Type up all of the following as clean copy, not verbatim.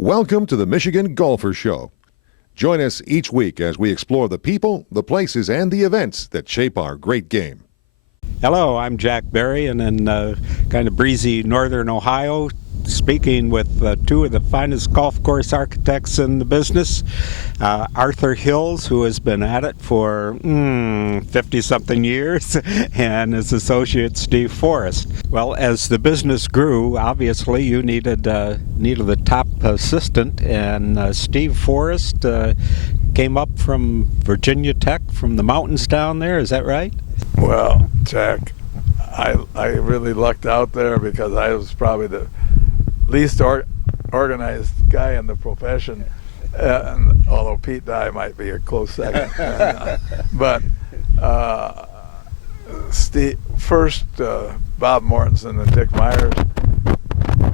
Welcome to the Michigan Golfer Show. Join us each week as we explore the people, the places, and the events that shape our great game. Hello, I'm Jack Berry, and in kind of breezy northern Ohio, speaking with two of the finest golf course architects in the business. Arthur Hills, who has been at it for 50-something years, and his associate Steve Forrest. Well, as the business grew, obviously you needed a top assistant, and Steve Forrest came up from Virginia Tech, from the mountains down there. Is that right? Well, Jack, I really lucked out there because I was probably the least organized guy in the profession, and although Pete Dye might be a close second. But Bob Mortensen and Dick Myers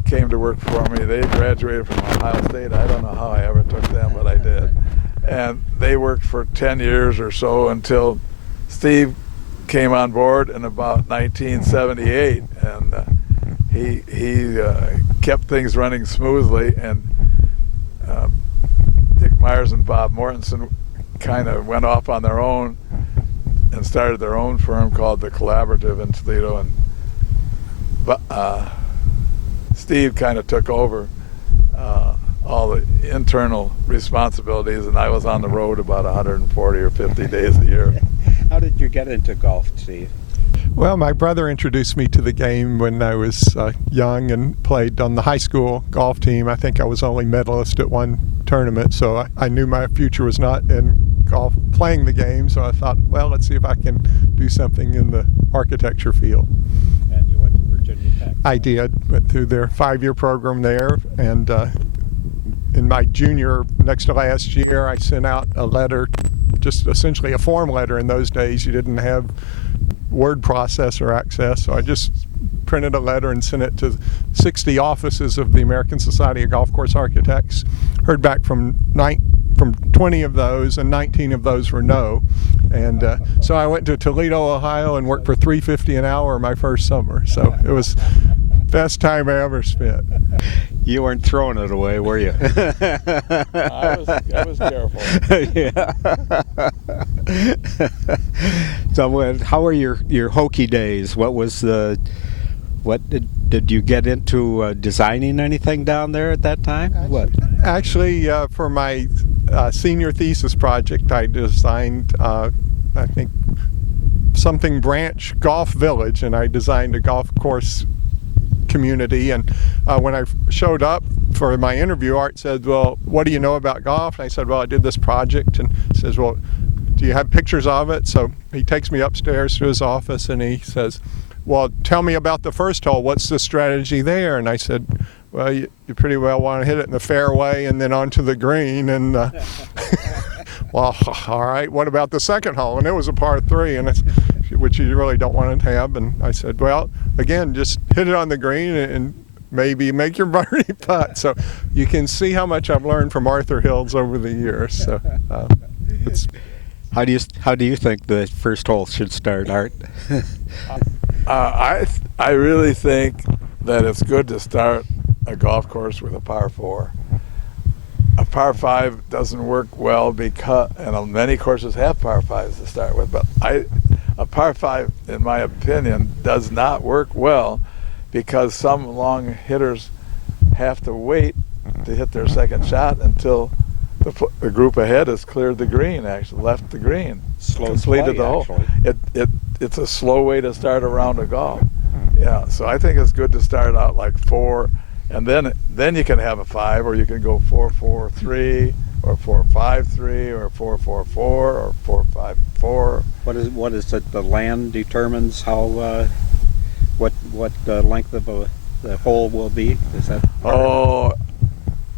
came to work for me. They graduated from Ohio State. I don't know how I ever took them, but I did. And they worked for 10 years or so until Steve came on board in about 1978, and he kept things running smoothly, and Dick Myers and Bob Mortensen kind of went off on their own and started their own firm called the Collaborative in Toledo, and Steve kind of took over all the internal responsibilities, and I was on the road about 140 or 50 days a year. How did you get into golf, Steve? Well, my brother introduced me to the game when I was young and played on the high school golf team. I think I was only medalist at one tournament, so I knew my future was not in golf playing the game, so I thought, well, let's see if I can do something in the architecture field. And you went to Virginia Tech? I did. Went through their 5-year program there, and in my junior, next to last year, I sent out a letter, just essentially a form letter. In those days, you didn't have word processor access, so I just printed a letter and sent it to 60 offices of the American Society of Golf Course Architects. Heard back from 20 of those, and 19 of those were no. And so I went to Toledo, Ohio, and worked for $3.50 an hour my first summer. So it was best time I ever spent. You weren't throwing it away, were you? I was careful. Yeah. So, how were your hokey days? Did you get into designing anything down there at that time? Actually, for my senior thesis project, I designed, I think, something Branch Golf Village, and I designed a golf course community. And when I showed up for my interview, Art said, well, what do you know about golf? And I said, well, I did this project. And he says, well, do you have pictures of it? So he takes me upstairs to his office, and he says, well, tell me about the first hole. What's the strategy there? And I said, well, you pretty well want to hit it in the fairway and then onto the green. And well, all right, what about the second hole? And it was a par 3, and which you really don't want to have. And I said, well, again, just hit it on the green and maybe make your birdie putt. So you can see how much I've learned from Arthur Hills over the years. So How do you think the first hole should start, Art? I really think that it's good to start a golf course with a par 4. A par 5 doesn't work well because, and many courses have par 5s to start with, but a par 5, in my opinion, does not work well because some long hitters have to wait to hit their second shot until the group ahead has cleared the green, actually left the green, completed the hole. It's a slow way to start a round of golf. Yeah, so I think it's good to start out like 4, and then you can have a 5, or you can go 4-4-3, or 4-5-3, or 4-4-4, or 4-5-4. What is it? The land determines how what length of the hole will be. Is that? Oh,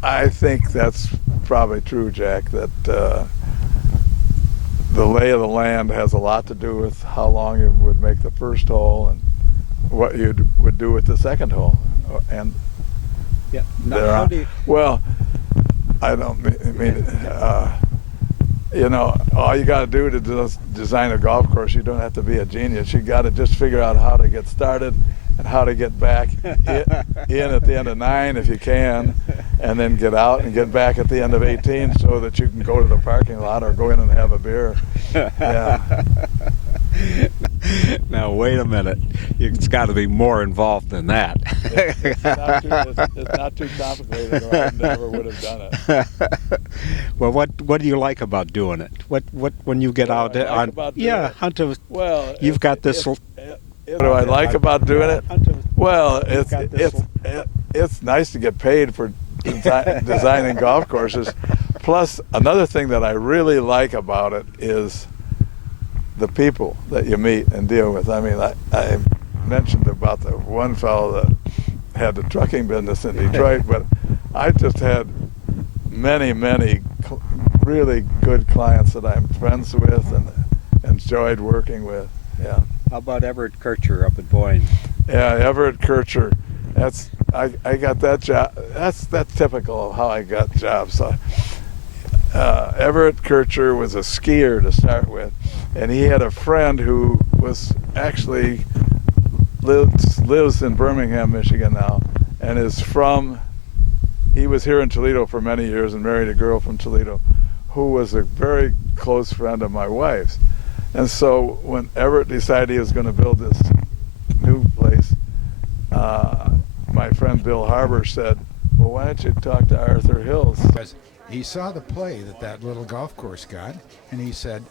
I think that's probably true, Jack. That the lay of the land has a lot to do with how long you would make the first hole and what you would do with the second hole. And yeah, now, well, I don't mean you know, all you got to do to design a golf course, you don't have to be a genius. You got to just figure out how to get started and how to get back in at the end of 9 if you can, and then get out and get back at the end of 18 so that you can go to the parking lot or go in and have a beer. Yeah. Now wait a minute, it's got to be more involved than that. It's not too complicated, or I never would have done it. Well, what do you like about doing it? What when you get out on hunt a, Well, you've got this. What do I like about doing it? Well, it's nice to get paid for designing golf courses. Plus, another thing that I really like about it is the people that you meet and deal with. I mean, I mentioned about the one fellow that had the trucking business in Detroit, but I just had many really good clients that I'm friends with and enjoyed working with. Yeah. How about Everett Kircher up at Boyne? Yeah, Everett Kircher. I got that job. That's typical of how I got jobs. So, Everett Kircher was a skier to start with, and he had a friend who was actually lives in Birmingham, Michigan now, and is from. He was here in Toledo for many years and married a girl from Toledo, who was a very close friend of my wife's. And so when Everett decided he was going to build this new place, my friend Bill Harbour said, well, why don't you talk to Arthur Hills? Because he saw the play that little golf course got, and he said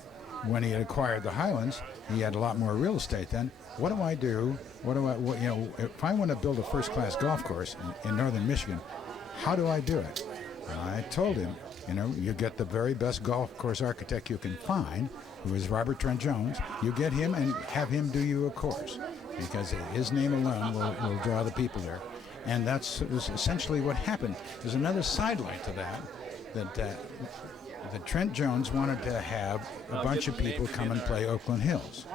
when he had acquired the Highlands, he had a lot more real estate then. What do I do? If I want to build a first-class golf course in northern Michigan, how do I do it? And I told him, you get the very best golf course architect you can find, who is Robert Trent Jones. You get him and have him do you a course, because his name alone will draw the people there. And was essentially what happened. There's another sidelight to that Trent Jones wanted to have a bunch of people come and play Oakland Hills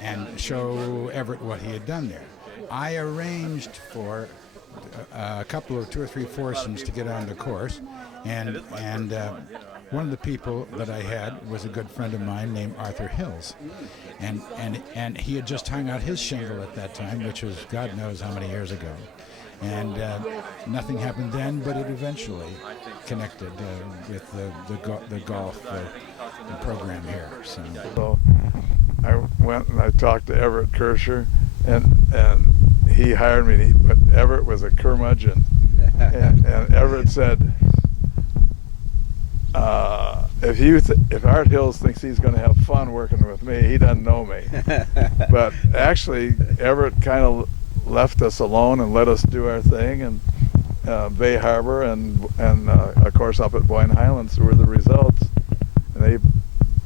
and show Everett what he had done there. I arranged for a couple of 2 or 3 foursomes to get on the course, and one of the people that I had was a good friend of mine named Arthur Hills, and he had just hung out his shingle at that time, which was God knows how many years ago, and nothing happened then, but it eventually connected with the golf program here. So I went and I talked to Everett Kircher, and he hired me. But Everett was a curmudgeon, and Everett said, if Art Hills thinks he's going to have fun working with me, he doesn't know me. But actually, Everett kind of left us alone and let us do our thing, and Bay Harbor and of course up at Boyne Highlands were the results, and they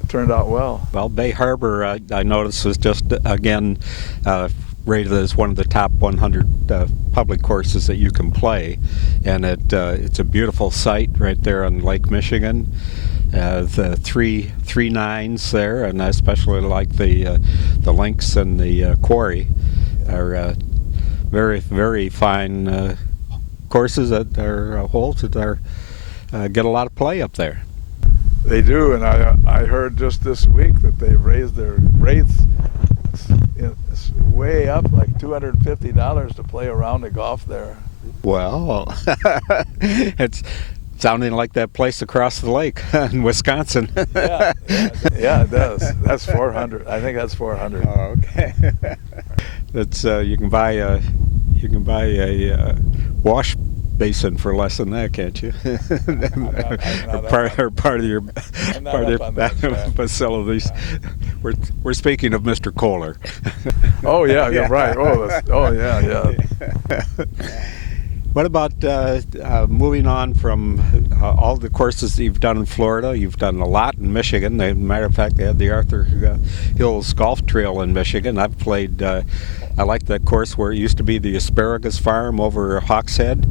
turned out well. Well, Bay Harbor, I noticed, was just again rated as one of the top 100 public courses that you can play, and it's a beautiful site right there on Lake Michigan. The three nines there, and I especially like the links and the quarry are very, very fine courses that are holes that are get a lot of play up there. They do, and I heard just this week that they've raised their rates way up, like $250 to play a round of golf there. Well, it's sounding like that place across the lake in Wisconsin. Yeah, it does. That's 400. I think that's 400. Oh, okay. That's you can buy a wash basin for less than that, can't you? part of your facilities. We're speaking of Mr. Kohler. Oh yeah, you're right. Oh yeah. What about moving on from all the courses that you've done in Florida? You've done a lot in Michigan. As a matter of fact, they had the Arthur Hills Golf Trail in Michigan. I've played. I like that course where it used to be the Asparagus Farm over Hawkshead,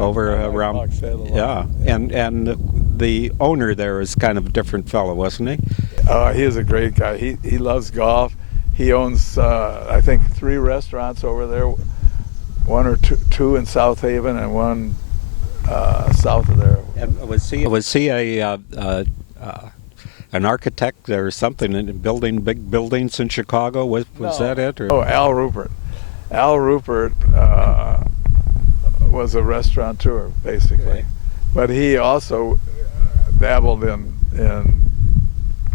around. Hawkshead a lot. And the owner there is kind of a different fellow, wasn't he? He is a great guy. He loves golf. He owns I think 3 restaurants over there. 1 or 2 in South Haven and 1 south of there. And was he an architect or something in building big buildings in Chicago? Was that it? Or? Oh, Al Rupert. Al Rupert was a restaurateur, basically. Okay. But he also dabbled in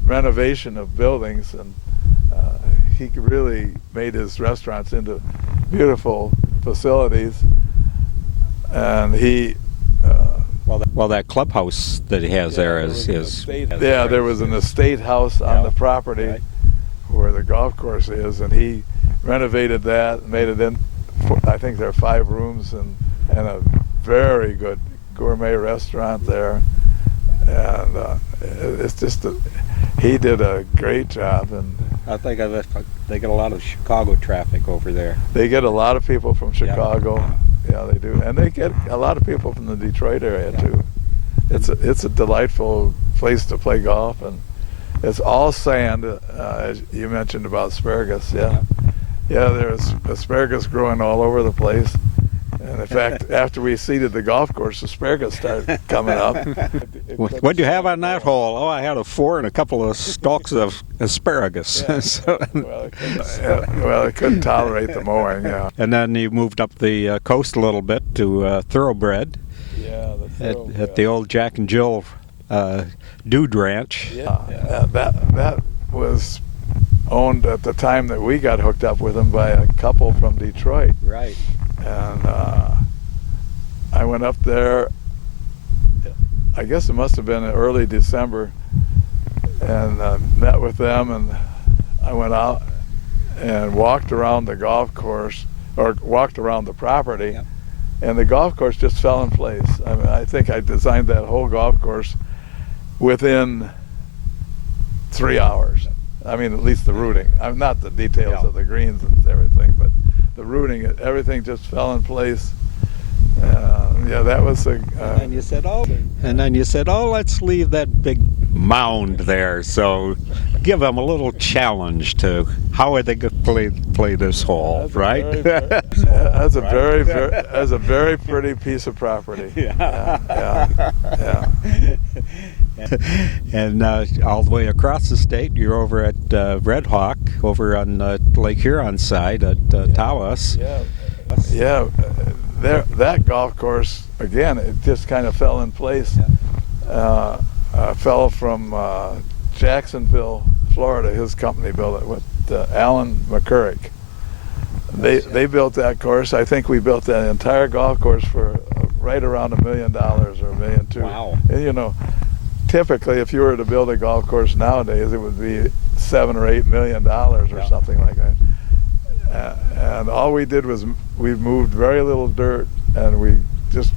renovation of buildings, and he really made his restaurants into beautiful facilities. And he Well, that clubhouse that he has there is there was an estate house on the property Right. where the golf course is, and he renovated that and made it in. I think there are 5 rooms and a very good gourmet restaurant there, and it's just he did a great job. And I think they get a lot of Chicago traffic over there. they get a lot of people from Chicago. Yeah, they do, and they get a lot of people from the Detroit area too. It's a delightful place to play golf, and it's all sand. As you mentioned about asparagus, yeah, there's asparagus growing all over the place. And in fact, after we seeded the golf course, asparagus started coming up. What'd you have on that hole? Oh, I had a 4 and a couple of stalks of asparagus. So- Well, it couldn't tolerate the mowing. Yeah. and then you moved up the coast a little bit to Thoroughbred Yeah. at the old Jack and Jill Dude Ranch. Yeah. That was owned at the time that we got hooked up with them by a couple from Detroit. Right. And I went up there, I guess it must have been in early December, and met with them, and I went out and walked around the golf course, or walked around the property, Yep. and the golf course just fell in place. I mean, I think I designed that whole golf course within 3 hours. I mean, at least the routing. I'm not the details Yeah. of the greens and everything, but the routing, everything just fell in place. Yeah, that was a. And then you said, oh, let's leave that big mound there. So give them a little challenge to how are they going to play this hole, right? That's a very pretty piece of property. Yeah. And all the way across the state, you're over at Red Hawk, over on Lake Huron side at Tawas. Yeah. That golf course, again, it just kind of fell in place. Fell from Jacksonville, Florida. His company built it with Alan McCurrick. They built that course. I think we built that entire golf course for right around $1 million or $1.2 million. Wow. And typically, if you were to build a golf course nowadays, it would be $7 or $8 million or something like that. And all we did was we moved very little dirt, and we just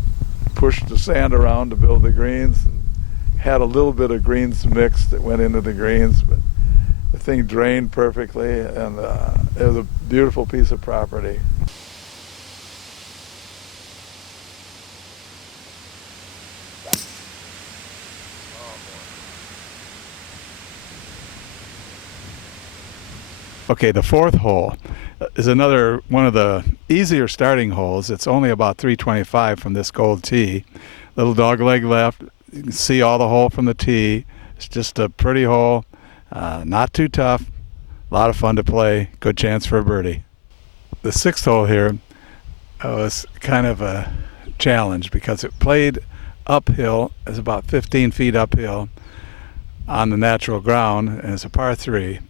pushed the sand around to build the greens. And had a little bit of greens mix that went into the greens, but the thing drained perfectly, and it was a beautiful piece of property. Okay, the 4th hole is another one of the easier starting holes. It's only about 325 from this gold tee. Little dog leg left. You can see all the hole from the tee. It's just a pretty hole, not too tough, a lot of fun to play, good chance for a birdie. The 6th hole here was kind of a challenge because it played uphill. It's about 15 feet uphill on the natural ground, and it's a par 3.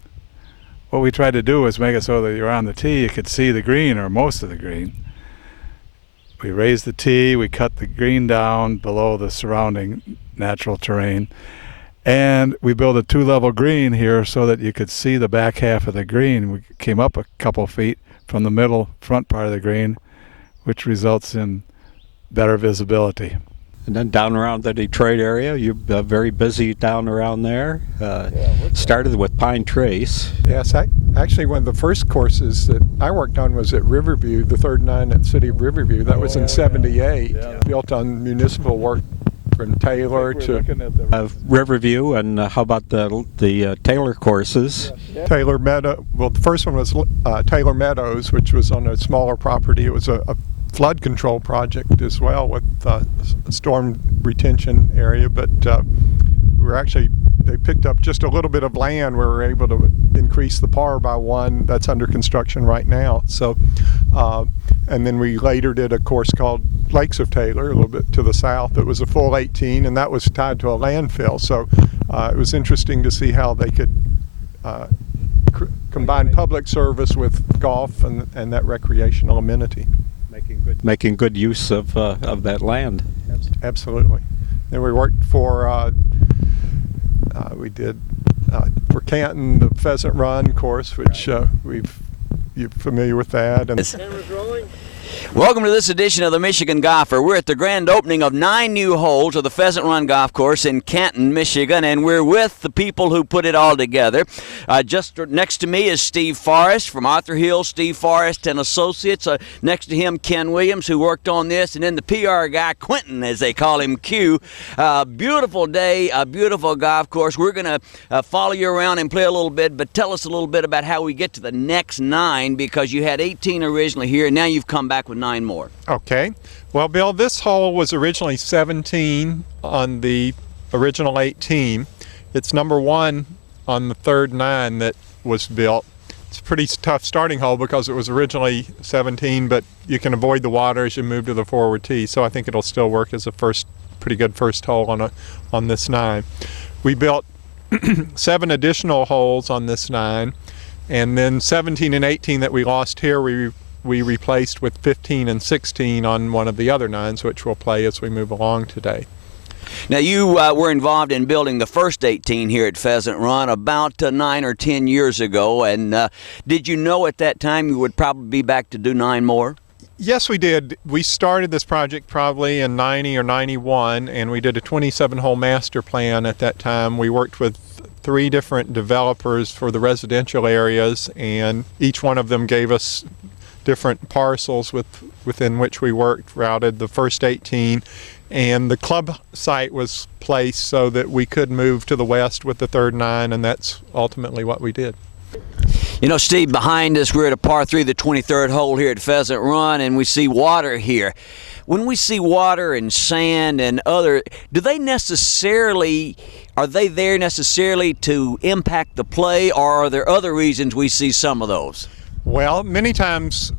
What we tried to do was make it so that you're on the tee, you could see the green or most of the green. We raised the tee, we cut the green down below the surrounding natural terrain, and we built a 2-level green here so that you could see the back half of the green. We came up a couple feet from the middle front part of the green, which results in better visibility. And then down around the Detroit area, you're very busy down around there. Started with Pine Trace. Yes, actually one of the first courses that I worked on was at Riverview, the 3rd 9 at City of Riverview. That was in '78, built on municipal work from Taylor to Riverview, and how about the Taylor courses? Taylor Meadow. Well, the first one was Taylor Meadows, which was on a smaller property. It was a flood control project as well with storm retention area, but they picked up just a little bit of land where we were able to increase the par by 1. That's under construction right now. So, and then we later did a course called Lakes of Taylor, a little bit to the south, that was a full 18, and that was tied to a landfill. So it was interesting to see how they could combine public service with golf and that recreational amenity. Making good use of that land. Absolutely. And we worked for for Canton, the Pheasant Run course, which you're familiar with that. And Welcome to this edition of the Michigan Golfer. We're at the grand opening of 9 new holes of the Pheasant Run Golf Course in Canton, Michigan, and we're with the people who put it all together. Just next to me is Steve Forrest from Arthur Hill, Steve Forrest and Associates. Next to him, Ken Williams, who worked on this, and then the PR guy, Quentin, as they call him, Q. Beautiful day, a beautiful golf course. We're going to follow you around and play a little bit, but tell us a little bit about how we get to the next 9, because you had 18 originally here, and now you've come back with 9 more. Okay. Well, Bill, this hole was originally 17 on the original 18. It's number 1 on the third 9 that was built. It's a pretty tough starting hole because it was originally 17, but you can avoid the water as you move to the forward tee. So I think it'll still work as a pretty good first hole on this 9. We built 7 additional holes on this 9, and then 17 and 18 that we lost here, we replaced with 15 and 16 on one of the other 9s, which we'll play as we move along today. Now, you were involved in building the first 18 here at Pheasant Run about 9 or 10 years ago, and did you know at that time you would probably be back to do 9 more? Yes, we did. We started this project probably in 90 or 91, and we did a 27-hole master plan at that time. We worked with 3 different developers for the residential areas, and each one of them gave us different parcels within which we routed the first 18, and the club site was placed so that we could move to the west with the third 9, and that's ultimately what we did. You know, Steve, behind us we're at a par 3, the 23rd hole here at Pheasant Run, and we see water here. When we see water and sand and are they there necessarily to impact the play, or are there other reasons we see some of those? Well, many times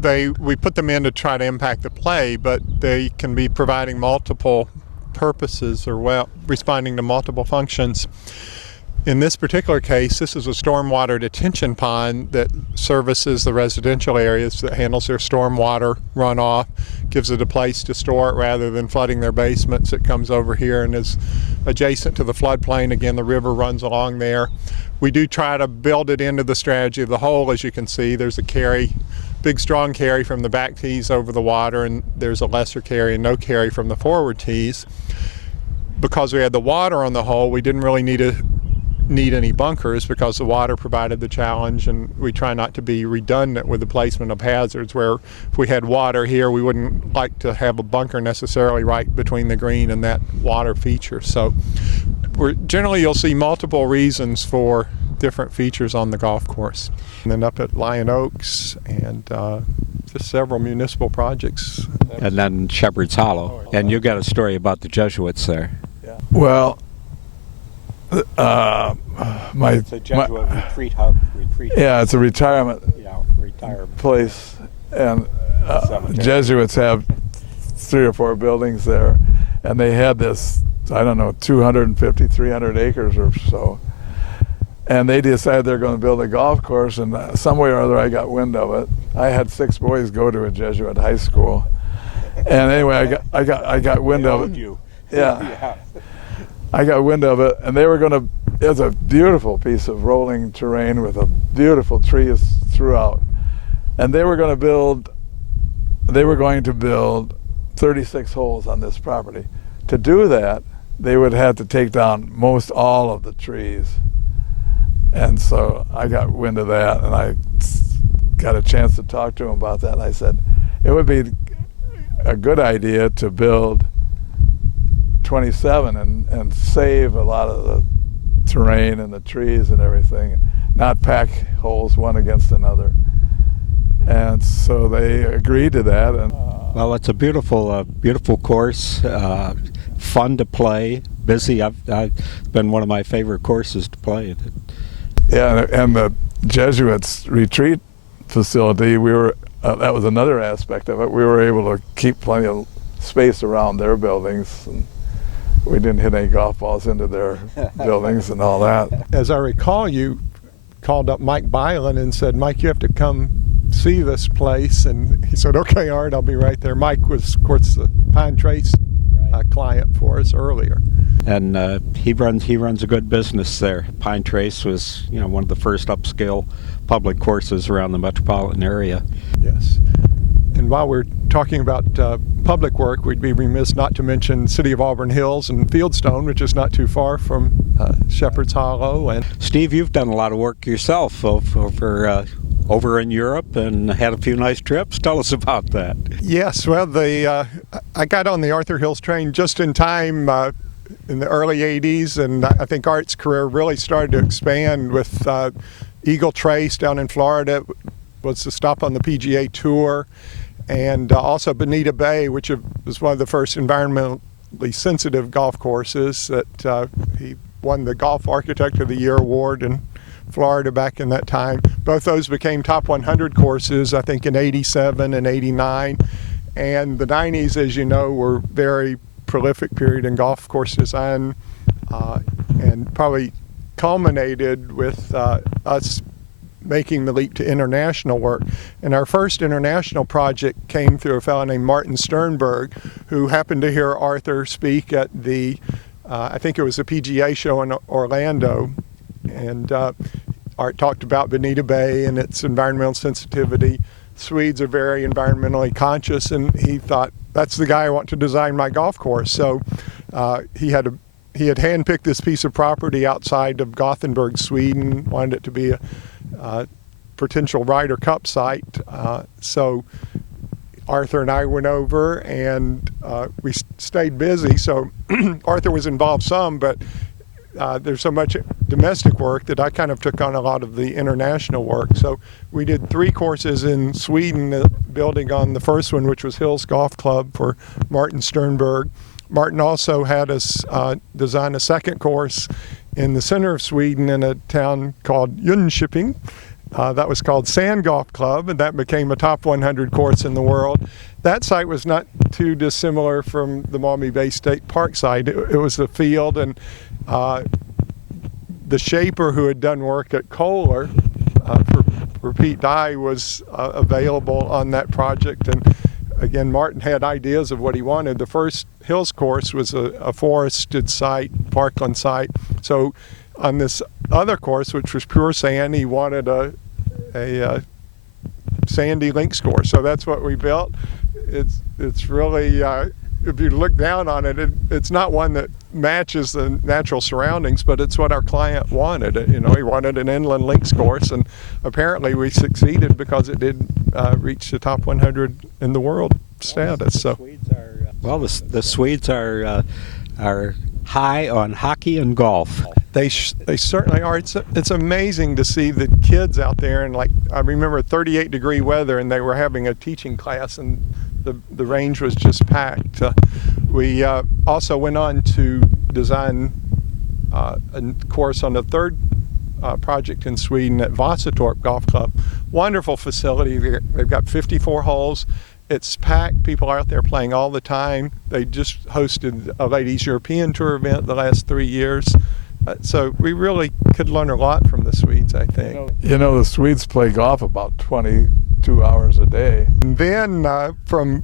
we put them in to try to impact the play, but they can be providing multiple purposes or responding to multiple functions. In this particular case, this is a stormwater detention pond that services the residential areas, that handles their stormwater runoff, gives it a place to store it rather than flooding their basements. It comes over here and is adjacent to the floodplain. Again, the river runs along there. We do try to build it into the strategy of the hole. As you can see, there's a big strong carry from the back tees over the water, and there's a lesser carry and no carry from the forward tees. Because we had the water on the hole, we didn't really need any bunkers because the water provided the challenge, and we try not to be redundant with the placement of hazards, where if we had water here, we wouldn't like to have a bunker necessarily right between the green and that water feature. So generally you'll see multiple reasons for different features on the golf course. And then up at Lion Oaks and just several municipal projects. And then Shepherd's Hollow. And you got a story about the Jesuits there. Well, It's a Jesuit retreat hub. yeah, it's a retirement Retirement place, and Cemetery. Jesuits have 3 or 4 buildings there, and they had this, I don't know, 250, 300 acres or so, and they decided they're going to build a golf course, and some way or other I got wind of it. I had 6 boys go to a Jesuit high school, and anyway, I got wind of it. Yeah. I got wind of it, and they were going to, it was a beautiful piece of rolling terrain with a beautiful trees throughout, and they were going to build 36 holes on this property. To do that, they would have to take down most all of the trees, and so I got wind of that, and I got a chance to talk to them about that, and I said it would be a good idea to build 27 and save a lot of the terrain and the trees and everything, not pack holes one against another. And so they agreed to that. And well, it's a beautiful course, fun to play, busy. It's been one of my favorite courses to play. Yeah, and the Jesuits retreat facility, we were that was another aspect of it. We were able to keep plenty of space around their buildings, and we didn't hit any golf balls into their buildings and all that. As I recall, you called up Mike Byland and said, Mike, you have to come see this place. And he said, okay, Art, I'll be right there. Mike was, of course, the Pine Trace client for us earlier. And he runs a good business there. Pine Trace was, one of the first upscale public courses around the metropolitan area. Yes. And while we're talking about public work, we'd be remiss not to mention City of Auburn Hills and Fieldstone, which is not too far from Shepherd's Hollow. And Steve, you've done a lot of work yourself over in Europe and had a few nice trips. Tell us about that. yes, well, I got on the Arthur Hills train just in time in the early 80s, and I think Art's career really started to expand with Eagle Trace down in Florida. Was the stop on the PGA Tour, and also Bonita Bay, which was one of the first environmentally sensitive golf courses that he won the Golf Architect of the Year award in Florida back in that time. Both those became top 100 courses, I think, in 87 and 89. And the 90s, as you know, were very prolific period in golf course design, and probably culminated with us making the leap to international work. And our first international project came through a fellow named Martin Sternberg, who happened to hear Arthur speak at the, I think it was a PGA show in Orlando. And Art talked about Bonita Bay and its environmental sensitivity. Swedes are very environmentally conscious, and he thought, that's the guy I want to design my golf course. So he had handpicked this piece of property outside of Gothenburg, Sweden, wanted it to be a potential Ryder Cup site. So Arthur and I went over, and we stayed busy. So Arthur was involved some, but there's so much domestic work that I kind of took on a lot of the international work. So we did 3 courses in Sweden, building on the first one, which was Hills Golf Club for Martin Sternberg. Martin also had us design a second course in the center of Sweden in a town called Jönköping. That was called Sand Golf Club, and that became a top 100 course in the world. That site was not too dissimilar from the Maumee Bay State Park site. It was a field, and the shaper who had done work at Kohler for Pete Dye was available on that project. And again, Martin had ideas of what he wanted. The first Hills course was a forested site, parkland site. So on this other course, which was pure sand, he wanted a sandy links course. So that's what we built. It's really, if you look down on it, it's not one that matches the natural surroundings, but it's what our client wanted. He wanted an inland links course, and apparently we succeeded because it did reach the top 100 in the world status. So, The Swedes are high on hockey and golf. They certainly are. It's amazing to see the kids out there, and I remember 38-degree weather, and they were having a teaching class, and the range was just packed. We also went on to design a course on the third project in Sweden at Vasatorp Golf Club. Wonderful facility. They've got 54 holes. It's packed. People are out there playing all the time. They just hosted a Ladies European Tour event the last 3 years. So we really could learn a lot from the Swedes, I think. The Swedes play golf about 22 hours a day. And then from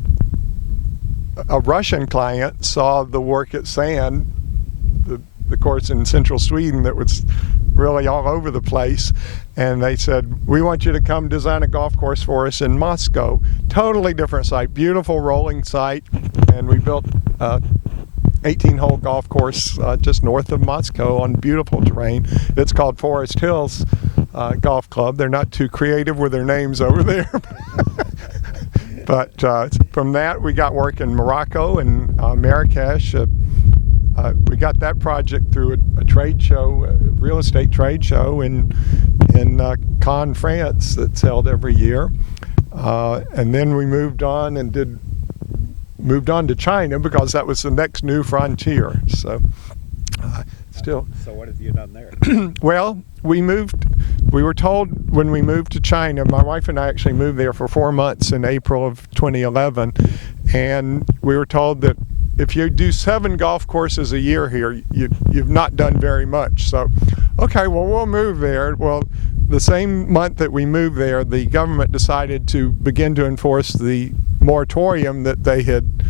a Russian client saw the work at Sand, the course in central Sweden that was really all over the place, and they said, we want you to come design a golf course for us in Moscow. Totally different site, beautiful rolling site, and we built a 18-hole golf course just north of Moscow on beautiful terrain. It's called Forrest Hills Golf Club. They're not too creative with their names over there. But from that, we got work in Morocco and Marrakesh. We got that project through a trade show, a real estate trade show in Cannes, France, that's held every year. And then we moved on to China because that was the next new frontier. So still. So what have you done there? Well, we were told when we moved to China, my wife and I actually moved there for 4 months in April of 2011, and we were told that if you do 7 golf courses a year here, you've not done very much. So, okay, well, we'll move there. Well, the same month that we moved there, the government decided to begin to enforce the moratorium that they had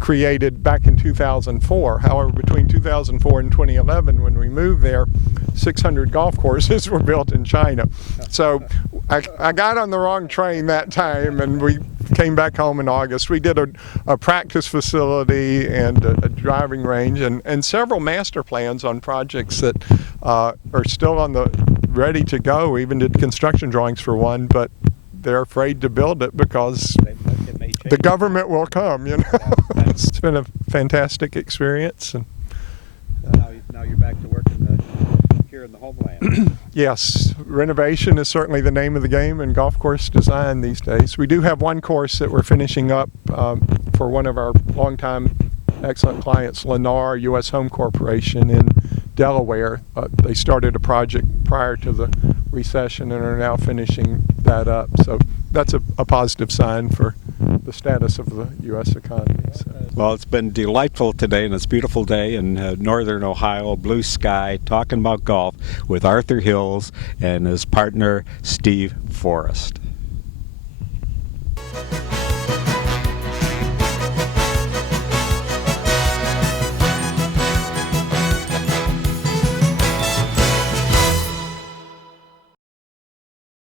created back in 2004. However, between 2004 and 2011, when we moved there, 600 golf courses were built in China. So I got on the wrong train that time, and we came back home in August. We did a practice facility and a driving range and several master plans on projects that are still ready to go. We even did construction drawings for one, but they're afraid to build it because the government will come, you know. It's been a fantastic experience. And now you're back to work here in the homeland. yes, renovation is certainly the name of the game in golf course design these days. We do have one course that we're finishing up for one of our longtime excellent clients, Lennar U.S. Home Corporation in Delaware. They started a project prior to the recession and are now finishing that up. So that's a positive sign for the status of the U.S. economy. So. Well, it's been delightful today, and it's a beautiful day in northern Ohio, blue sky, talking about golf with Arthur Hills and his partner, Steve Forrest.